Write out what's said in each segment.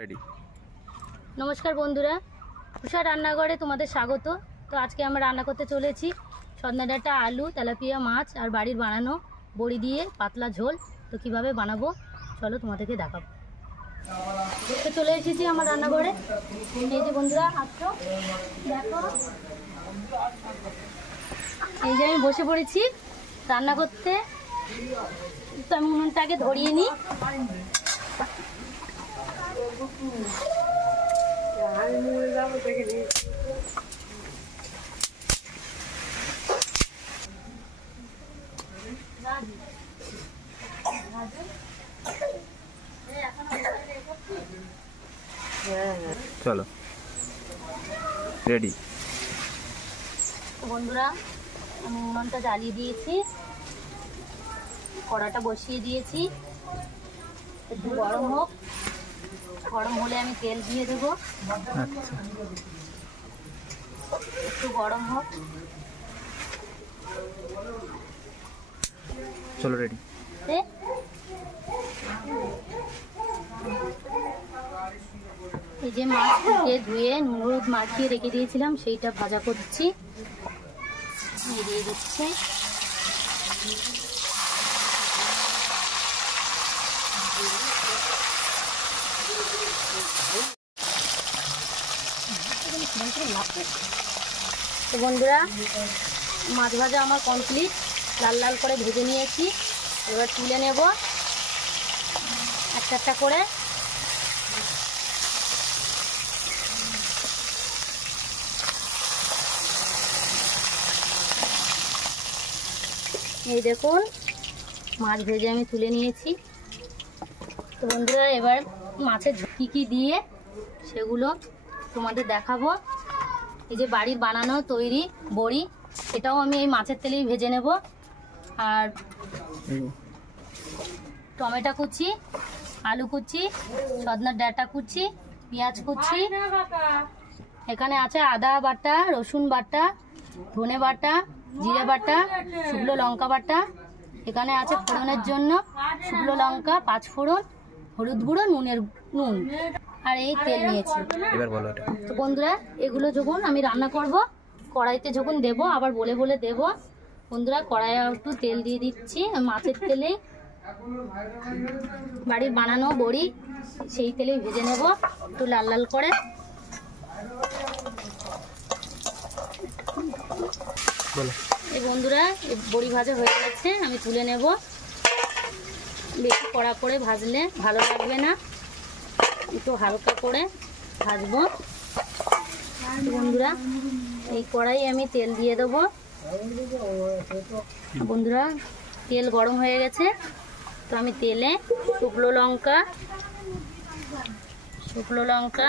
Ready. নমস্কার বন্ধুরা, উষা রান্নাঘরে তোমাদের স্বাগত। তো আজকে আমরা রান্না করতে চলেছি সজনে ডাঁটা, আলু, তেলাপিয়া মাছ আর বাড়ির বানানো বড়ি দিয়ে পাতলা ঝোল। তো কিভাবে বানাবো চলো তোমাদেরকে দেখাবো। তো চলে এসেছি আমার রান্নাঘরে। এই যে বন্ধুরা আসছো, দেখো এই যে আমি বসে পড়েছি রান্না করতে। তো আমি উনুনটাকে ধরিয়ে নিই। চলো রেডি। বন্ধুরা আমি উনুনটা জ্বালিয়ে দিয়েছি, কড়াটা বসিয়ে দিয়েছি, একটু গরম হোক। গরম হলে আমি তেল দিয়ে দেবো। আচ্ছা একটু গরম হোক। চলো রেডি। এই যে মাছকে ধুয়ে নুন হলুদ মাখিয়ে রেখে দিয়েছিলাম, সেইটা ভাজা করছি। দিয়ে দিচ্ছি তো বন্ধুরা, মাছ ভাজা আমার কমপ্লিট, লাল লাল করে ভেজে নিয়েছি। এবার তুলে নেব একটা একটা করে। এই দেখুন মাছ ভেজে আমি তুলে নিয়েছি। তো বন্ধুরা, এবার মাছের ঝুঁকি কি দিয়ে সেগুলো তোমাদের দেখাবো। এই যে বাড়ির বানানো তৈরি বড়ি, এটাও আমি এই মাছের তেলেই ভেজে নেব। আর টমেটো কুচি, আলু কুচি, সজনের ডাঁটা কুচি, পেঁয়াজ কুচি, এখানে আছে আদা বাটা, রসুন বাটা, ধনে বাটা, জিরে বাটা, শুকনো লঙ্কা বাটা, এখানে আছে ফোড়নের জন্য শুকনো লঙ্কা, পাঁচ ফোড়ন, হলুদ গুঁড়ো, নুন আর এই তেল নিয়েছি। এবার বলো এটা। তো বন্ধুরা, এগুলো যখন আমি রান্না করব কড়াইতে যখন দেব, আবার বলে বলে দেব। বন্ধুরা, কড়াইয়ে একটু তেল দিয়ে দিচ্ছি, মাছের তেলে বাড়ির বানানো বড়ি সেই তেলেই ভেজে নেব একটু লাল লাল করে। এই বন্ধুরা, এই বড়ি ভাজা হয়ে গেছে, আমি তুলে নেব। বেশি কড়া করে ভাজলে ভালো লাগবে না, একটু হালকা করে ভাজবো। বন্ধুরা, এই কড়াই আমি তেল দিয়ে দেবো। বন্ধুরা, তেল গরম হয়ে গেছে, তো আমি তেলে শুকনো লঙ্কা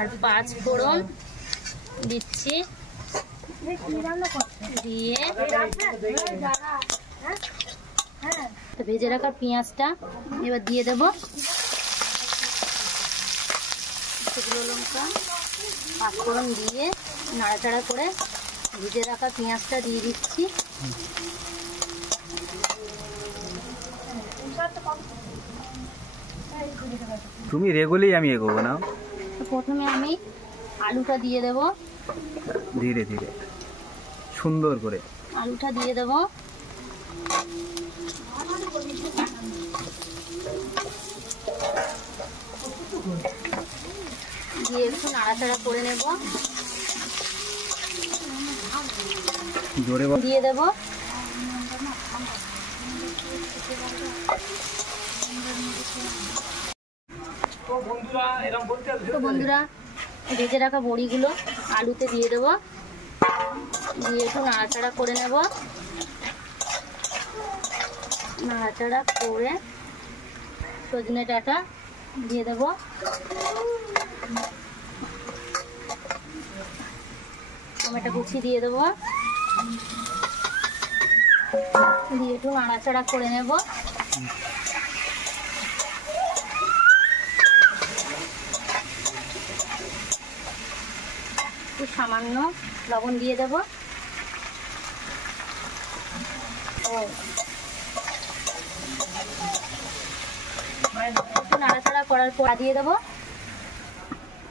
আর পাঁচ ফোড়ন দিচ্ছি। দিয়ে ভেজে রাখা পেঁয়াজটা এবার দিয়ে দেব। শুকনো লঙ্কা পাঁচ ফোড়ন দিয়ে নাড়াচাড়া করে ভেজে রাখা পেঁয়াজটা দিয়ে দিচ্ছি। তুমি রেগুলি, আমি এগোবো না। প্রথমে আমি আলুটা দিয়ে দেব, ধীরে ধীরে সুন্দর করে আলুটা দিয়ে দেব। দিয়ে একটু নাড়াচাড়া করে নেব। জোরে দিয়ে দেব। তো বন্ধুরা, ভেজে রাখা বড়িগুলো আলুতে দিয়ে দেব, দিয়ে একটু নাড়াচাড়া করে নেব। নাড়াচাড়া করে সজনে ডাঁটা দিয়ে দেব। টমেটো কুচি দিয়ে দেব, দিয়ে একটু নাড়াচাড়া করে নেব। একটু সামান্য লবণ দিয়ে দেব। একটু নাড়াচাড়া করার পর দিয়ে দেবো।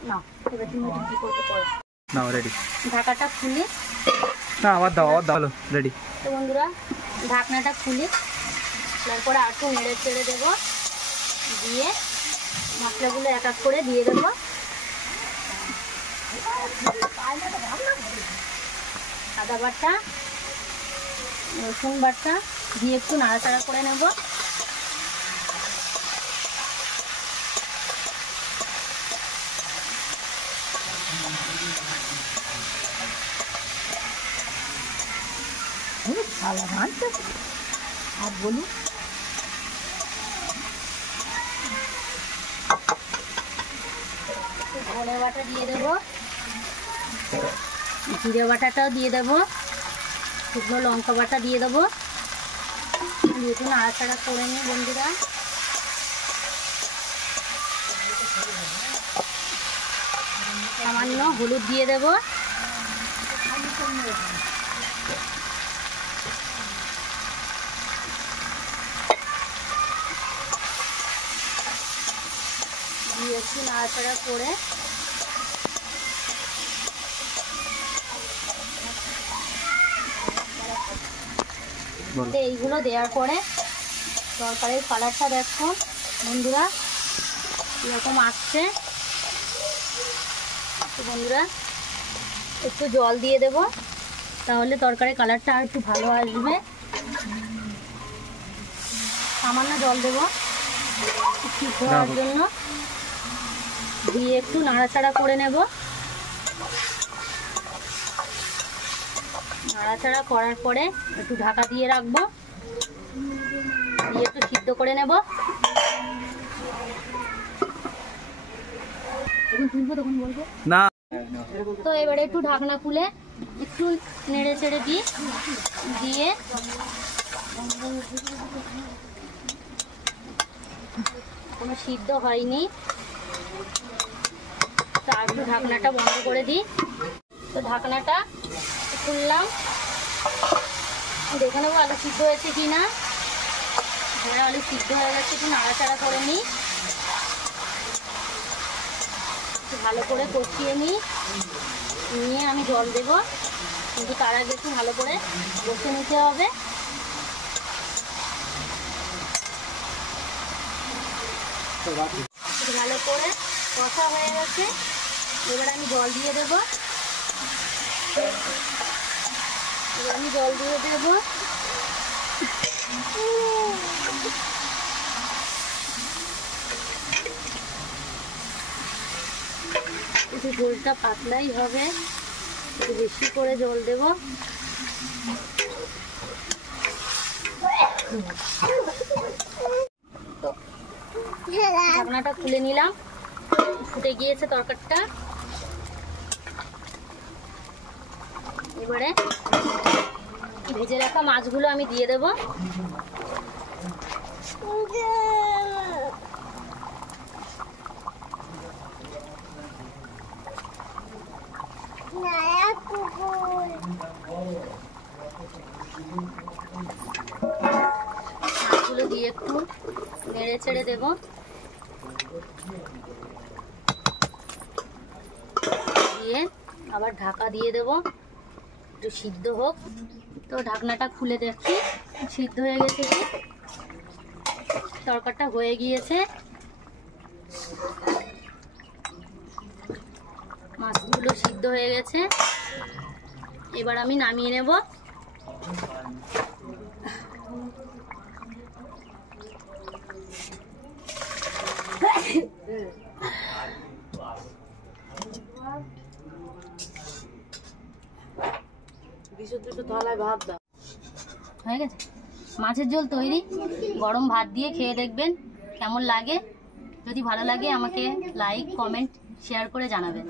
না এবার তুমি কি করতে করো। নাও রেডি। ঢাকাটা খুলি। না আবার দাও হলো রেডি। তো বন্ধুরা ঢাকনাটা খুলি, তারপরে আর একটু নেড়ে চেড়ে দেবো, দিয়ে মশলাগুলো এক এক করে দিয়ে দেবো। আদা বাটা, রসুন বাটা দিয়ে একটু নাড়াচাড়া করে নেব। আর বলুন ধনে বাটা দিয়ে দেবো, জিরে বাটাটাও দিয়ে দেবো, শুকনো লঙ্কা বাটা দিয়ে দেবো। একটু নাড়াচাড়া করে নিই বন্ধুরা। সামান্য হলুদ দিয়ে দেবো। দিয়ে একটু নাড়াচাড়া করে এইগুলো দেওয়ার পরে তরকারির কালারটা দেখো বন্ধুরা এরকম আসছে। বন্ধুরা একটু জল দিয়ে দেব, তাহলে তরকারির কালারটা আর একটু ভালো আসবে। সামান্য জল দেব সিদ্ধ হওয়ার জন্য, দিয়ে একটু নাড়াচাড়া করে নেব। নাড়াচাড়া করার পরে একটু ঢাকা দিয়ে রাখবো, দিয়ে একটু সিদ্ধ করে নেব। তখন বলবো না। তো এবারে একটু ঢাকনা খুলে একটু নেড়ে চেড়ে দিই, দিয়ে কোনো সিদ্ধ হয়নি, তো আর একটু ঢাকনাটা বন্ধ করে দিই। তো ঢাকনাটা খুললাম, দেখে নেবো আলু সিদ্ধ হয়েছে কি না। হ্যাঁ আলু সিদ্ধ হয়ে গেছে, একটু নাড়াচাড়া করে নিই, একটু ভালো করে কষিয়ে নিই, নিয়ে আমি জল দেবো, কিন্তু তার আগে একটু ভালো করে কষে নিতে হবে। ভালো করে কষা হয়ে গেছে, এবার আমি জল দিয়ে দেবো। এবার আমি জল দিয়ে দেবো। একটু ঝোলটা পাতলাই হবে, একটু বেশি করে জল দেব। ঢাকনাটা খুলে নিলাম, ফুটে গিয়েছে তরকারিটা। এবারে ভেজে রাখা মাছগুলো আমি দিয়ে দেব। মাছগুলো দিয়ে একটু নেড়ে চেড়ে দেবো, দিয়ে আবার ঢাকা দিয়ে দেবো, একটু সিদ্ধ হোক। তো ঢাকনাটা খুলে দেখি সিদ্ধ হয়ে গেছে কি, তরকারিটা হয়ে গিয়েছে। মাছগুলো সিদ্ধ হয়ে গেছে, এবার আমি নামিয়ে নেব। হয়ে গেছে মাছের ঝোল তৈরি। গরম ভাত দিয়ে খেয়ে দেখবেন কেমন লাগে। যদি ভালো লাগে আমাকে লাইক কমেন্ট শেয়ার করে জানাবেন।